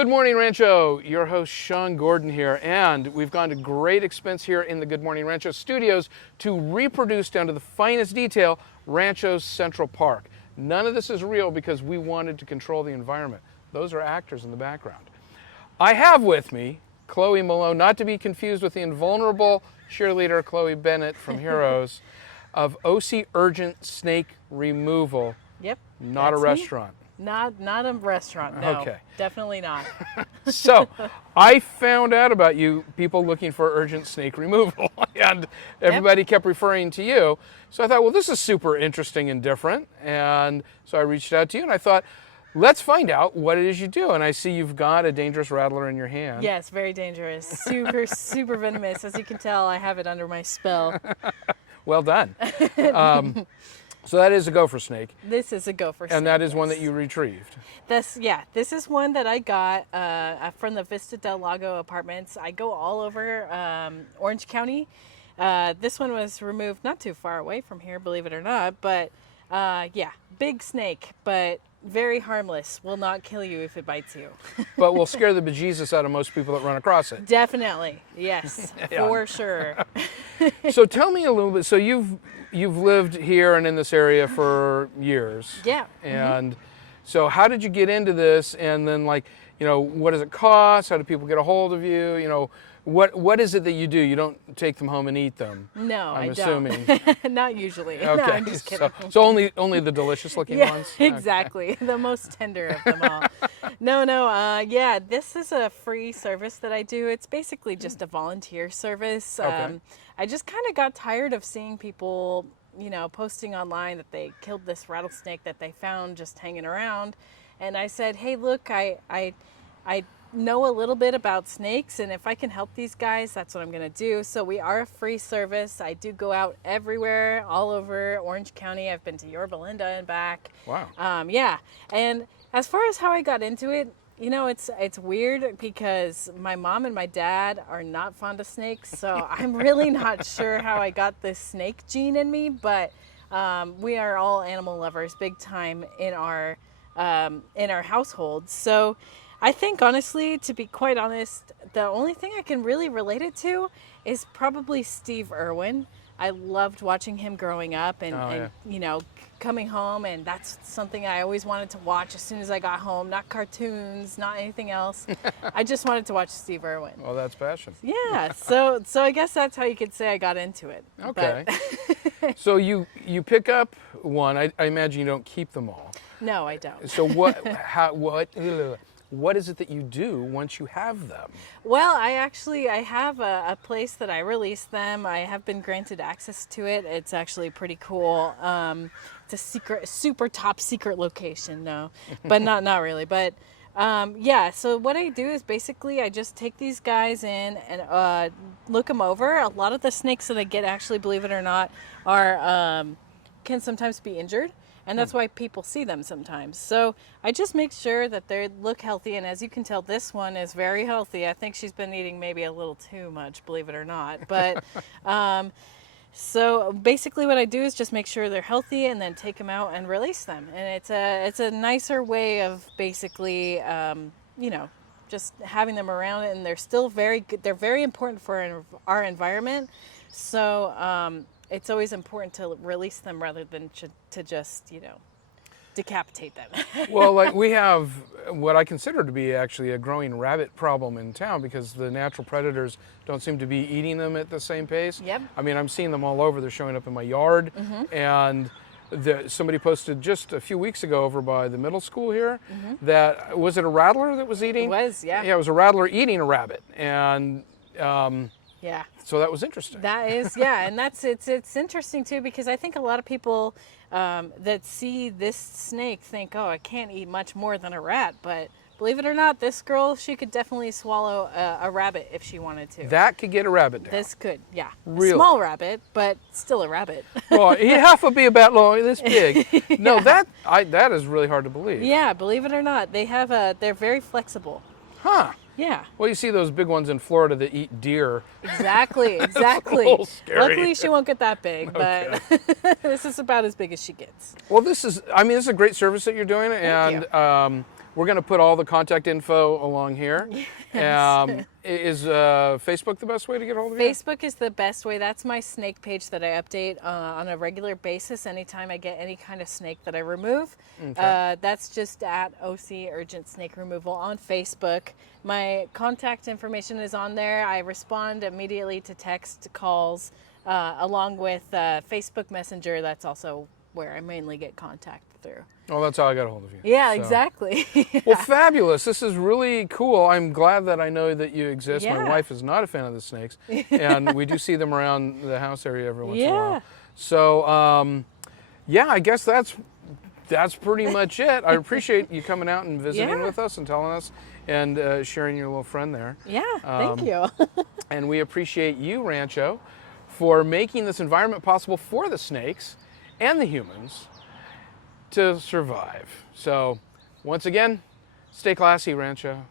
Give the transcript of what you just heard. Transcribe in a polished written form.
Good morning, Rancho. Your host, Shawn Gordon here, and we've gone to great expense here in the Good Morning Rancho studios to reproduce down to the finest detail Rancho's Central Park. None of this is real because we wanted to control the environment. Those are actors in the background. I have with me Chloe Malone, not to be confused with the invulnerable cheerleader Chloe Bennett from Heroes, of OC Urgent Snake Removal. Yep. Not a restaurant. Not a restaurant, no. Okay. Definitely not. So, I found out about you people looking for urgent snake removal, and everybody kept referring to you. So I thought, well, this is super interesting and different. And so I reached out to you, and I thought, let's find out what it is you do. And I see you've got a dangerous rattler in your hand. Yes, very dangerous. Super venomous. As you can tell, I have it under my spell. Well done. So that is a gopher snake. This is a gopher snake. And that is one that you retrieved. This is one that I got from the Vista del Lago apartments. I go all over Orange County. This one was removed not too far away from here, believe it or not. But yeah, big snake, but very harmless. Will not kill you if it bites you. But will scare the bejesus out of most people that run across it. Definitely, yes, Yeah. for sure. So tell me a little bit. So you've lived here and in this area for years. Yeah. And so how did you get into this? And then, like, you know, what does it cost? How do people get a hold of you? You know, what is it that you do? You don't take them home and eat them. No, I'm I assuming. don't. Not usually. Okay. No, I'm just kidding. So only the delicious looking Yeah, ones? exactly. The most tender of them all. No. Yeah, this is a free service that I do. It's basically just a volunteer service. Okay. I just kind of got tired of seeing people, you know, posting online that they killed this rattlesnake that they found just hanging around. And I said, hey, look, I know a little bit about snakes, and if I can help these guys, that's what I'm going to do. So we are a free service. I do go out everywhere, all over Orange County. I've been to Yorba Linda and back. Wow. Yeah. And as far as how I got into it, you know, it's weird because my mom and my dad are not fond of snakes, so I'm really not sure how I got this snake gene in me, but we are all animal lovers big time in our household. So I think, honestly, to be quite honest, the only thing I can really relate it to is probably Steve Irwin. I loved watching him growing up and you know, coming home, and that's something I always wanted to watch as soon as I got home. Not cartoons, not anything else. I just wanted to watch Steve Irwin. Well, that's passion. Yeah, so I guess that's how you could say I got into it. Okay. So you pick up one. I imagine you don't keep them all. No, I don't. So what is it that you do once you have them? Well, I have a place that I release them. I have been granted access to it. It's actually pretty cool. It's a super top secret location, no, but not really. But yeah, so what I do is basically I just take these guys in and look them over. A lot of the snakes that I get, actually, believe it or not, are can sometimes be injured. And that's why people see them sometimes. So I just make sure that they look healthy. And as you can tell, this one is very healthy. I think she's been eating maybe a little too much, believe it or not. But so basically what I do is just make sure they're healthy and then take them out and release them. And it's a nicer way of basically, you know, just having them around. And they're still very good. They're very important for our environment. So it's always important to release them rather than to just, you know, decapitate them. Well, like, we have what I consider to be actually a growing rabbit problem in town because the natural predators don't seem to be eating them at the same pace. Yep. I mean, I'm seeing them all over. They're showing up in my yard. And somebody posted just a few weeks ago over by the middle school here that, was it a rattler that was eating? It was, yeah. Yeah, it was a rattler eating a rabbit. And yeah. so that was interesting. That is, yeah, and it's interesting too because I think a lot of people that see this snake think, oh, I can't eat much more than a rat, but believe it or not, this girl, she could definitely swallow a rabbit if she wanted to. That could get a rabbit down. This could, yeah. Really? A small rabbit, but still a rabbit. Well, he half would be about this big. No, that is really hard to believe. Yeah, believe it or not, they're very flexible. Huh. Yeah. Well, you see those big ones in Florida that eat deer. Exactly. A little scary. Luckily, she won't get that big, but Okay. this is about as big as she gets. Well, this is a great service that you're doing, and Thank you. We're going to put all the contact info along here. Yes. Is Facebook the best way to get hold of you? Facebook is the best way. That's my snake page that I update on a regular basis anytime I get any kind of snake that I remove. Okay. That's just at OC Urgent Snake Removal on Facebook. My contact information is on there. I respond immediately to text calls along with Facebook Messenger. That's also where I mainly get contact through. Oh, that's how I got a hold of you. Yeah, So. exactly. Well, fabulous. This is really cool. I'm glad that I know that you exist. My Yeah. wife is not a fan of the snakes, and we do see them around the house area every once in a Yeah. while. So, yeah, I guess that's pretty much it. I appreciate you coming out and visiting Yeah. with us and telling us and sharing your little friend there. Yeah, thank you. And we appreciate you, Rancho, for making this environment possible for the snakes and the humans to survive. So, once again, stay classy, Rancho.